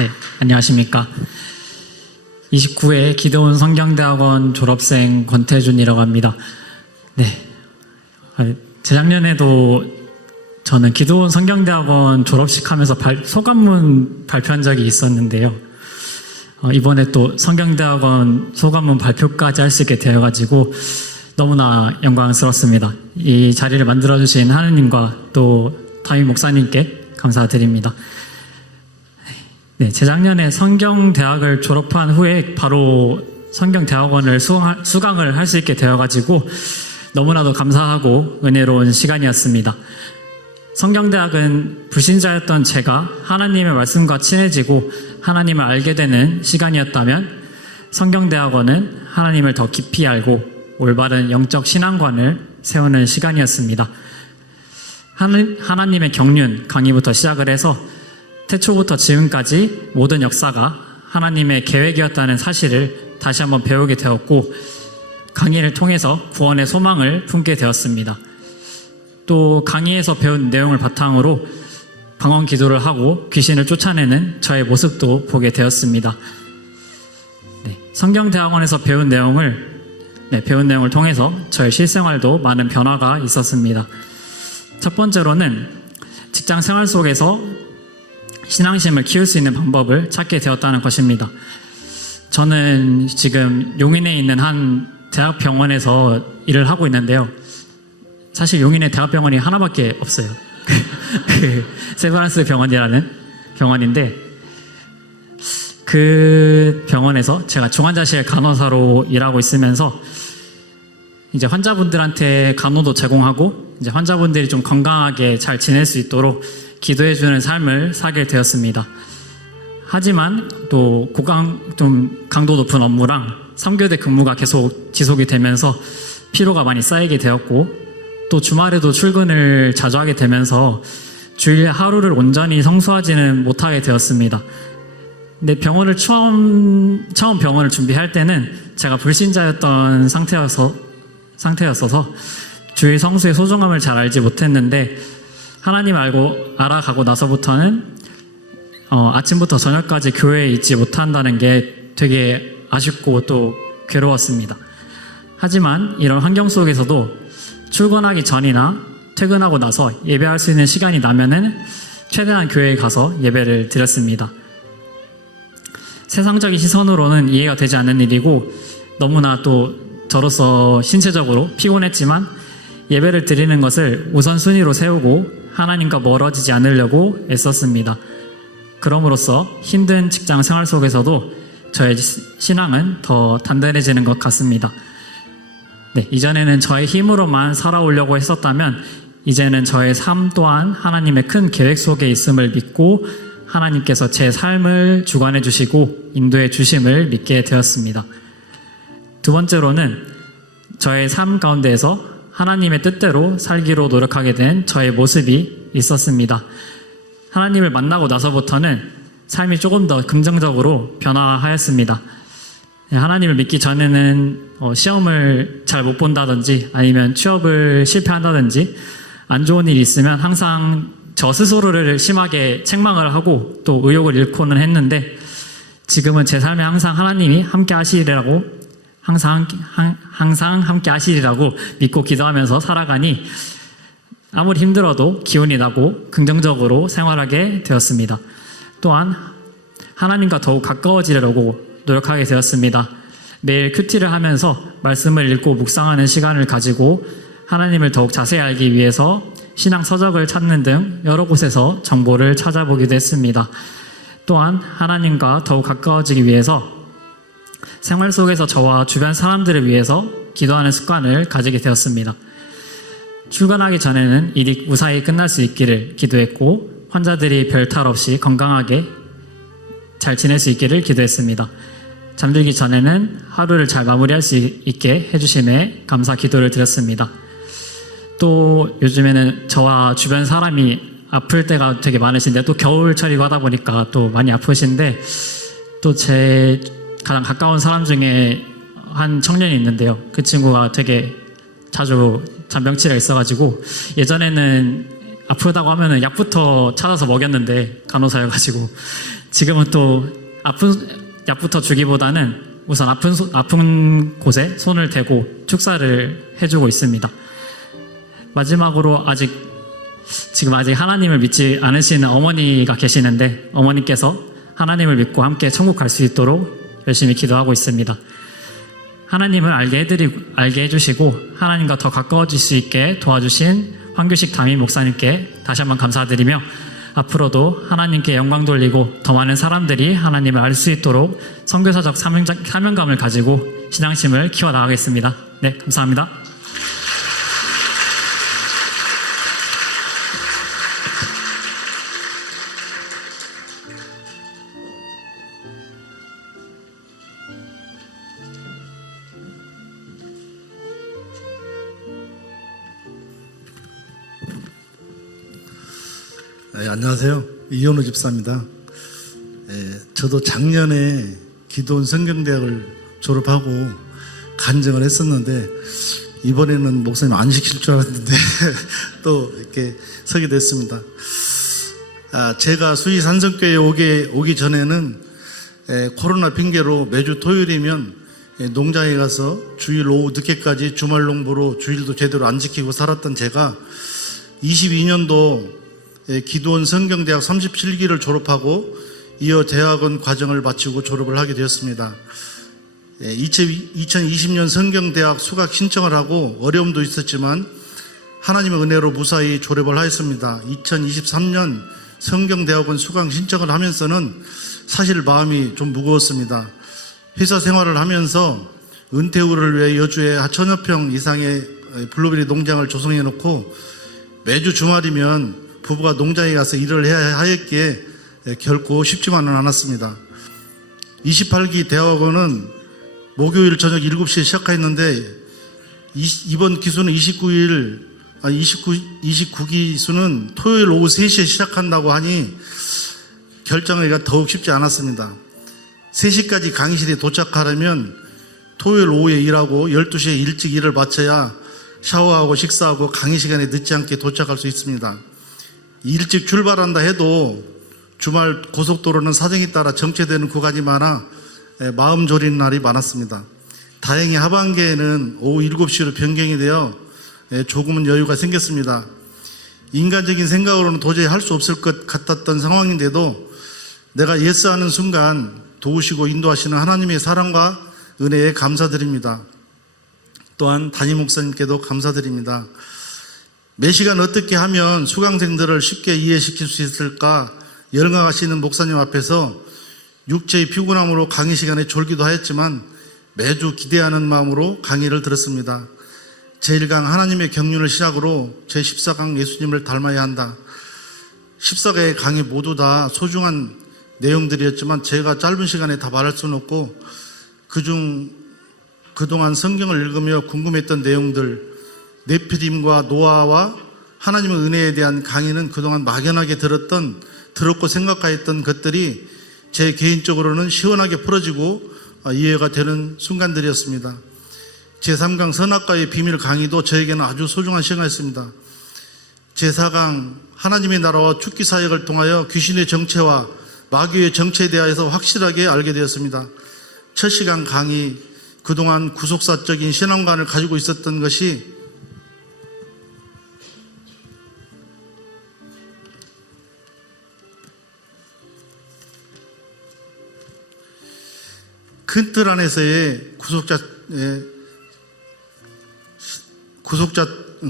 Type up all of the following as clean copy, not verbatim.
네, 안녕하십니까. 29회 기도원 성경대학원 졸업생 권태준이라고 합니다. 네, 재작년에도 저는 기도원 성경대학원 졸업식 하면서 소감문 발표한 적이 있었는데요. 이번에 또 성경대학원 소감문 발표까지 할 수 있게 되어가지고 너무나 영광스럽습니다. 이 자리를 만들어주신 하느님과 또 담임 목사님께 감사드립니다. 네, 재작년에 성경대학을 졸업한 후에 바로 성경대학원을 수강을 할 수 있게 되어가지고 너무나도 감사하고 은혜로운 시간이었습니다. 성경대학은 불신자였던 제가 하나님의 말씀과 친해지고 하나님을 알게 되는 시간이었다면, 성경대학원은 하나님을 더 깊이 알고 올바른 영적 신앙관을 세우는 시간이었습니다. 하나님의 경륜 강의부터 시작을 해서 태초부터 지금까지 모든 역사가 하나님의 계획이었다는 사실을 다시 한번 배우게 되었고, 강의를 통해서 구원의 소망을 품게 되었습니다. 또 강의에서 배운 내용을 바탕으로 방언 기도를 하고 귀신을 쫓아내는 저의 모습도 보게 되었습니다. 네, 성경대학원에서 배운 내용을 통해서 저의 실생활도 많은 변화가 있었습니다. 첫 번째로는 직장 생활 속에서 신앙심을 키울 수 있는 방법을 찾게 되었다는 것입니다. 저는 지금 용인에 있는 한 대학병원에서 일을 하고 있는데요. 사실 용인에 대학병원이 하나밖에 없어요. 세브란스 병원이라는 병원인데, 그 병원에서 제가 중환자실 간호사로 일하고 있으면서 이제 환자분들한테 간호도 제공하고 이제 환자분들이 좀 건강하게 잘 지낼 수 있도록 기도해주는 삶을 살게 되었습니다. 하지만 또 좀 강도 높은 업무랑 3교대 근무가 계속 지속이 되면서 피로가 많이 쌓이게 되었고, 또 주말에도 출근을 자주 하게 되면서 주일 하루를 온전히 성수하지는 못하게 되었습니다. 근데 처음 병원을 준비할 때는 제가 불신자였던 상태였어서 주일 성수의 소중함을 잘 알지 못했는데, 하나님 알아가고 나서부터는 아침부터 저녁까지 교회에 있지 못한다는 게 되게 아쉽고 또 괴로웠습니다. 하지만 이런 환경 속에서도 출근하기 전이나 퇴근하고 나서 예배할 수 있는 시간이 나면은 최대한 교회에 가서 예배를 드렸습니다. 세상적인 시선으로는 이해가 되지 않는 일이고 너무나 또 저로서 신체적으로 피곤했지만, 예배를 드리는 것을 우선순위로 세우고 하나님과 멀어지지 않으려고 애썼습니다. 그럼으로써 힘든 직장 생활 속에서도 저의 신앙은 더 단단해지는 것 같습니다. 네, 이전에는 저의 힘으로만 살아오려고 했었다면 이제는 저의 삶 또한 하나님의 큰 계획 속에 있음을 믿고 하나님께서 제 삶을 주관해 주시고 인도해 주심을 믿게 되었습니다. 두 번째로는 저의 삶 가운데에서 하나님의 뜻대로 살기로 노력하게 된 저의 모습이 있었습니다. 하나님을 만나고 나서부터는 삶이 조금 더 긍정적으로 변화하였습니다. 하나님을 믿기 전에는 시험을 잘 못 본다든지 아니면 취업을 실패한다든지 안 좋은 일이 있으면 항상 저 스스로를 심하게 책망을 하고 또 의욕을 잃고는 했는데, 지금은 제 삶에 항상 하나님이 함께 하시리라고 항상 함께 하시리라고 믿고 기도하면서 살아가니 아무리 힘들어도 기운이 나고 긍정적으로 생활하게 되었습니다. 또한 하나님과 더욱 가까워지려고 노력하게 되었습니다. 매일 큐티를 하면서 말씀을 읽고 묵상하는 시간을 가지고 하나님을 더욱 자세히 알기 위해서 신앙 서적을 찾는 등 여러 곳에서 정보를 찾아보기도 했습니다. 또한 하나님과 더욱 가까워지기 위해서 생활 속에서 저와 주변 사람들을 위해서 기도하는 습관을 가지게 되었습니다. 출근하기 전에는 일이 무사히 끝날 수 있기를 기도했고, 환자들이 별탈 없이 건강하게 잘 지낼 수 있기를 기도했습니다. 잠들기 전에는 하루를 잘 마무리할 수 있게 해주심에 감사 기도를 드렸습니다. 또 요즘에는 저와 주변 사람이 아플 때가 되게 많으신데, 또 겨울철이고 하다 보니까 또 많이 아프신데, 또 제 가장 가까운 사람 중에 한 청년이 있는데요. 그 친구가 되게 자주 잔병치레가 있어가지고 예전에는 아프다고 하면은 약부터 찾아서 먹였는데, 간호사여가지고 지금은 또 아픈 약부터 주기보다는 우선 아픈 곳에 손을 대고 축사를 해주고 있습니다. 마지막으로 지금 아직 하나님을 믿지 않으시는 어머니가 계시는데, 어머니께서 하나님을 믿고 함께 천국 갈 수 있도록 열심히 기도하고 있습니다. 하나님을 알게 해주시고 하나님과 더 가까워질 수 있게 도와주신 황규식 담임 목사님께 다시 한번 감사드리며, 앞으로도 하나님께 영광 돌리고 더 많은 사람들이 하나님을 알 수 있도록 선교사적 사명감을 가지고 신앙심을 키워나가겠습니다. 네, 감사합니다. 네, 안녕하세요. 이현우 집사입니다. 저도 작년에 기도원 성경대학을 졸업하고 간증을 했었는데, 이번에는 목사님 안 시킬 줄 알았는데 또 이렇게 서게 됐습니다. 제가 수희 산성교회에 오기 전에는 코로나 핑계로 매주 토요일이면 농장에 가서 주일 오후 늦게까지 주말 농부로 주일도 제대로 안 지키고 살았던 제가 22년도 기도원 성경대학 37기를 졸업하고 이어 대학원 과정을 마치고 졸업을 하게 되었습니다. 2020년 성경대학 수강 신청을 하고 어려움도 있었지만 하나님의 은혜로 무사히 졸업을 하였습니다. 2023년 성경대학원 수강 신청을 하면서는 사실 마음이 좀 무거웠습니다. 회사 생활을 하면서 은퇴 후를 위해 여주에 1000여 평 이상의 블루베리 농장을 조성해 놓고 매주 주말이면 부부가 농장에 가서 일을 해야 하였기에 결코 쉽지만은 않았습니다. 28기 대학원은 목요일 저녁 7시에 시작했는데 이번 기수는 29기 수는 토요일 오후 3시에 시작한다고 하니 결정하기가 더욱 쉽지 않았습니다. 3시까지 강의실에 도착하려면 토요일 오후에 일하고 12시에 일찍 일을 마쳐야 샤워하고 식사하고 강의 시간에 늦지 않게 도착할 수 있습니다. 일찍 출발한다 해도 주말 고속도로는 사정에 따라 정체되는 구간이 많아 마음 졸이는 날이 많았습니다. 다행히 하반기에는 오후 7시로 변경이 되어 조금은 여유가 생겼습니다. 인간적인 생각으로는 도저히 할 수 없을 것 같았던 상황인데도 내가 예스하는 순간 도우시고 인도하시는 하나님의 사랑과 은혜에 감사드립니다. 또한 담임 목사님께도 감사드립니다. 매 시간 어떻게 하면 수강생들을 쉽게 이해시킬 수 있을까 열망하시는 목사님 앞에서 육체의 피곤함으로 강의 시간에 졸기도 하였지만 매주 기대하는 마음으로 강의를 들었습니다. 제1강 하나님의 경륜을 시작으로 제14강 예수님을 닮아야 한다. 14개의 강의 모두 다 소중한 내용들이었지만 제가 짧은 시간에 다 말할 수는 없고 그동안 성경을 읽으며 궁금했던 내용들, 네피림과 노아와 하나님의 은혜에 대한 강의는 그동안 막연하게 들었고 생각하였던 것들이 제 개인적으로는 시원하게 풀어지고 이해가 되는 순간들이었습니다. 제3강 선악과의 비밀 강의도 저에게는 아주 소중한 시간이었습니다. 제4강 하나님의 나라와 죽기 사역을 통하여 귀신의 정체와 마귀의 정체에 대해서 확실하게 알게 되었습니다. 첫 시간 강의, 그동안 구속사적인 신앙관을 가지고 있었던 것이 큰 틀 안에서의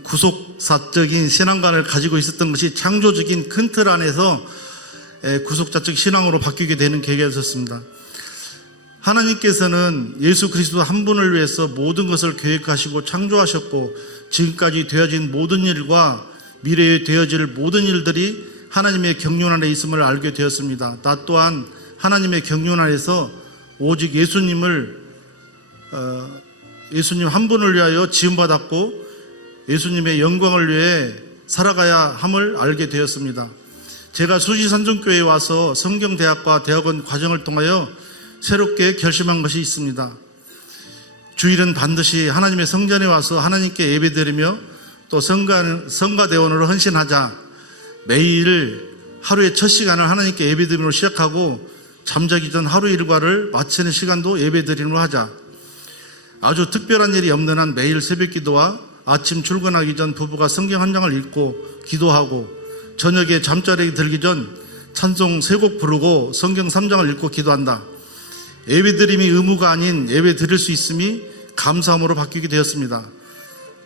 구속사적인 신앙관을 가지고 있었던 것이 창조적인 큰 틀 안에서 구속자적 신앙으로 바뀌게 되는 계기였었습니다. 하나님께서는 예수 그리스도 한 분을 위해서 모든 것을 계획하시고 창조하셨고 지금까지 되어진 모든 일과 미래에 되어질 모든 일들이 하나님의 경륜 안에 있음을 알게 되었습니다. 나 또한 하나님의 경륜 안에서 오직 예수님 한 분을 위하여 지음받았고 예수님의 영광을 위해 살아가야 함을 알게 되었습니다. 제가 수지산정교회에 와서 성경대학과 대학원 과정을 통하여 새롭게 결심한 것이 있습니다. 주일은 반드시 하나님의 성전에 와서 하나님께 예배드리며 또 성가대원으로 헌신하자. 매일 하루의 첫 시간을 하나님께 예배드림으로 시작하고 잠자기 전 하루 일과를 마치는 시간도 예배드림으로 하자. 아주 특별한 일이 없는 한 매일 새벽 기도와 아침 출근하기 전 부부가 성경 한 장을 읽고 기도하고 저녁에 잠자리에 들기 전 찬송 3곡 부르고 성경 3장을 읽고 기도한다. 예배드림이 의무가 아닌 예배 드릴 수 있음이 감사함으로 바뀌게 되었습니다.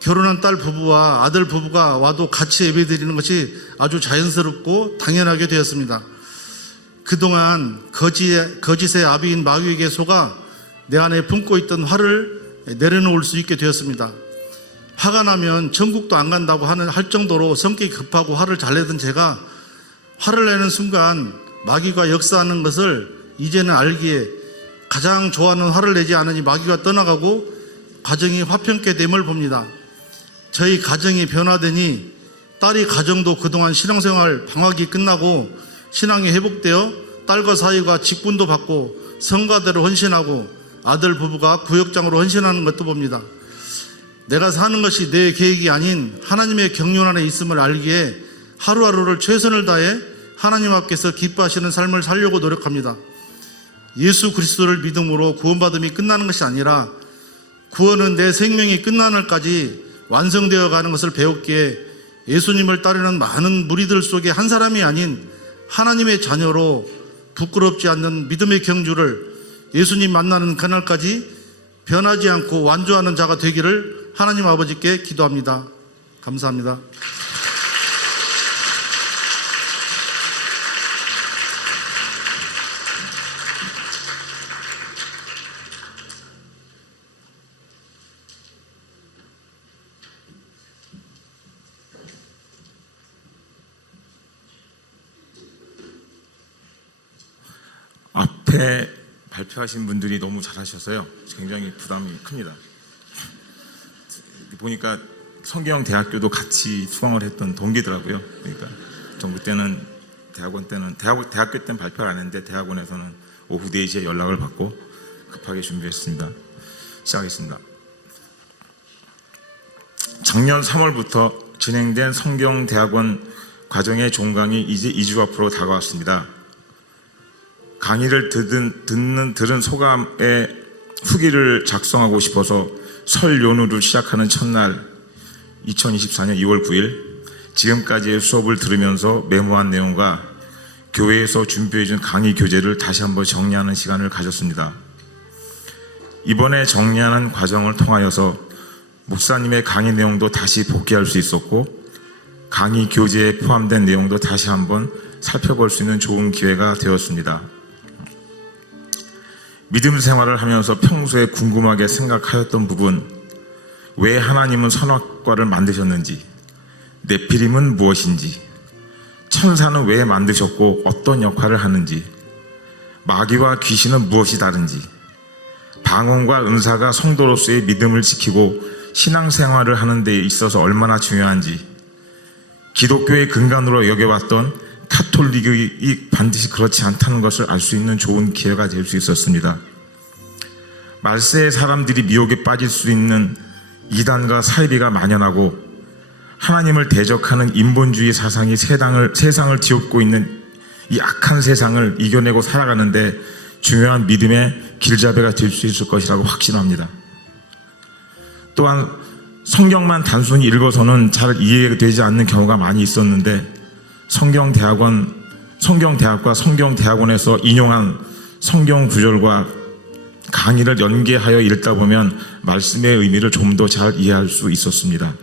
결혼한 딸 부부와 아들 부부가 와도 같이 예배 드리는 것이 아주 자연스럽고 당연하게 되었습니다. 그동안 거짓의 아비인 마귀에게 속아 내 안에 품고 있던 화를 내려놓을 수 있게 되었습니다. 화가 나면 천국도 안 간다고 할 정도로 성격이 급하고 화를 잘 내던 제가 화를 내는 순간 마귀가 역사하는 것을 이제는 알기에 가장 좋아하는 화를 내지 않으니 마귀가 떠나가고 가정이 화평케 됨을 봅니다. 저희 가정이 변화되니 딸이 가정도 그동안 신앙생활 방학이 끝나고 신앙이 회복되어 딸과 사이가 직분도 받고 성가대로 헌신하고 아들 부부가 구역장으로 헌신하는 것도 봅니다. 내가 사는 것이 내 계획이 아닌 하나님의 경륜 안에 있음을 알기에 하루하루를 최선을 다해 하나님 앞에서 기뻐하시는 삶을 살려고 노력합니다. 예수 그리스도를 믿음으로 구원받음이 끝나는 것이 아니라 구원은 내 생명이 끝나는 날까지 완성되어 가는 것을 배웠기에 예수님을 따르는 많은 무리들 속에 한 사람이 아닌 하나님의 자녀로 부끄럽지 않는 믿음의 경주를 예수님 만나는 그날까지 변하지 않고 완주하는 자가 되기를 하나님 아버지께 기도합니다. 감사합니다. 앞에 발표하신 분들이 너무 잘하셔서요. 굉장히 부담이 큽니다. 보니까 성경대학교도 같이 수강을 했던 동기더라고요. 그러니까 전 그때는 대학교 때는 발표를 안 했는데 대학원에서는 오후 4시에 연락을 받고 급하게 준비했습니다. 시작하겠습니다. 작년 3월부터 진행된 성경대학원 과정의 종강이 이제 2주 앞으로 다가왔습니다. 강의를 들은 소감의 후기를 작성하고 싶어서 설 연휴를 시작하는 첫날 2024년 2월 9일 지금까지의 수업을 들으면서 메모한 내용과 교회에서 준비해준 강의 교재를 다시 한번 정리하는 시간을 가졌습니다. 이번에 정리하는 과정을 통하여서 목사님의 강의 내용도 다시 복귀할 수 있었고 강의 교재에 포함된 내용도 다시 한번 살펴볼 수 있는 좋은 기회가 되었습니다. 믿음 생활을 하면서 평소에 궁금하게 생각하였던 부분, 왜 하나님은 선악과를 만드셨는지, 네피림은 무엇인지, 천사는 왜 만드셨고 어떤 역할을 하는지, 마귀와 귀신은 무엇이 다른지, 방언과 은사가 성도로서의 믿음을 지키고 신앙생활을 하는 데 있어서 얼마나 중요한지, 기독교의 근간으로 여겨왔던 카톨릭이 반드시 그렇지 않다는 것을 알 수 있는 좋은 기회가 될 수 있었습니다. 말세의 사람들이 미혹에 빠질 수 있는 이단과 사이비가 만연하고 하나님을 대적하는 인본주의 사상이 세상을 뒤엎고 있는 이 악한 세상을 이겨내고 살아가는데 중요한 믿음의 길잡이가 될 수 있을 것이라고 확신합니다. 또한 성경만 단순히 읽어서는 잘 이해되지 않는 경우가 많이 있었는데 성경대학과 성경대학원에서 인용한 성경 구절과 강의를 연계하여 읽다 보면 말씀의 의미를 좀 더 잘 이해할 수 있었습니다.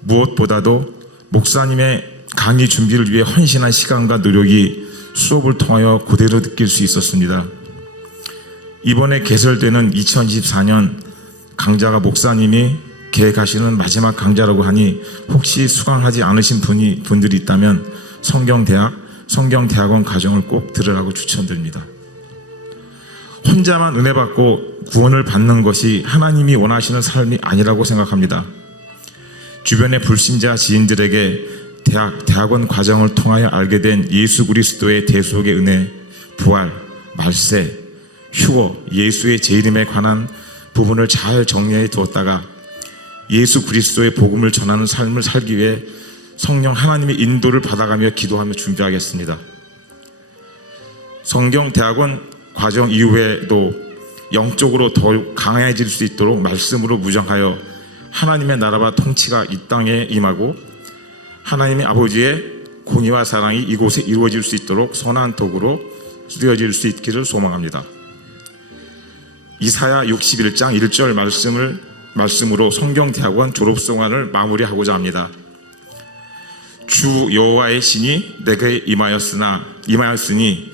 무엇보다도 목사님의 강의 준비를 위해 헌신한 시간과 노력이 수업을 통하여 그대로 느낄 수 있었습니다. 이번에 개설되는 2024년 강좌가 목사님이 계획하시는 마지막 강좌라고 하니 혹시 수강하지 않으신 분들이 있다면 성경대학원 과정을 꼭 들으라고 추천드립니다. 혼자만 은혜 받고 구원을 받는 것이 하나님이 원하시는 삶이 아니라고 생각합니다. 주변의 불신자 지인들에게 대학원 과정을 통하여 알게 된 예수 그리스도의 대속의 은혜, 부활, 말세, 휴거, 예수의 재림에 관한 부분을 잘 정리해 두었다가 예수 그리스도의 복음을 전하는 삶을 살기 위해 성령 하나님의 인도를 받아가며 기도하며 준비하겠습니다. 성경 대학원 과정 이후에도 영적으로 더욱 강해질 수 있도록 말씀으로 무장하여 하나님의 나라와 통치가 이 땅에 임하고 하나님의 아버지의 공의와 사랑이 이곳에 이루어질 수 있도록 선한 도구로 쓰여질 수 있기를 소망합니다. 이사야 61장 1절 말씀으로 성경대학원 졸업송환을 마무리하고자 합니다. 주 여호와의 신이 내게 임하였으니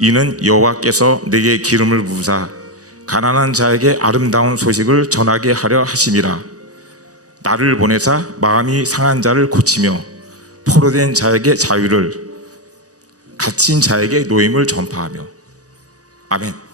이는 여호와께서 내게 기름을 부으사 가난한 자에게 아름다운 소식을 전하게 하려 하심이라. 나를 보내사 마음이 상한 자를 고치며 포로된 자에게 자유를, 갇힌 자에게 노임을 전파하며. 아멘.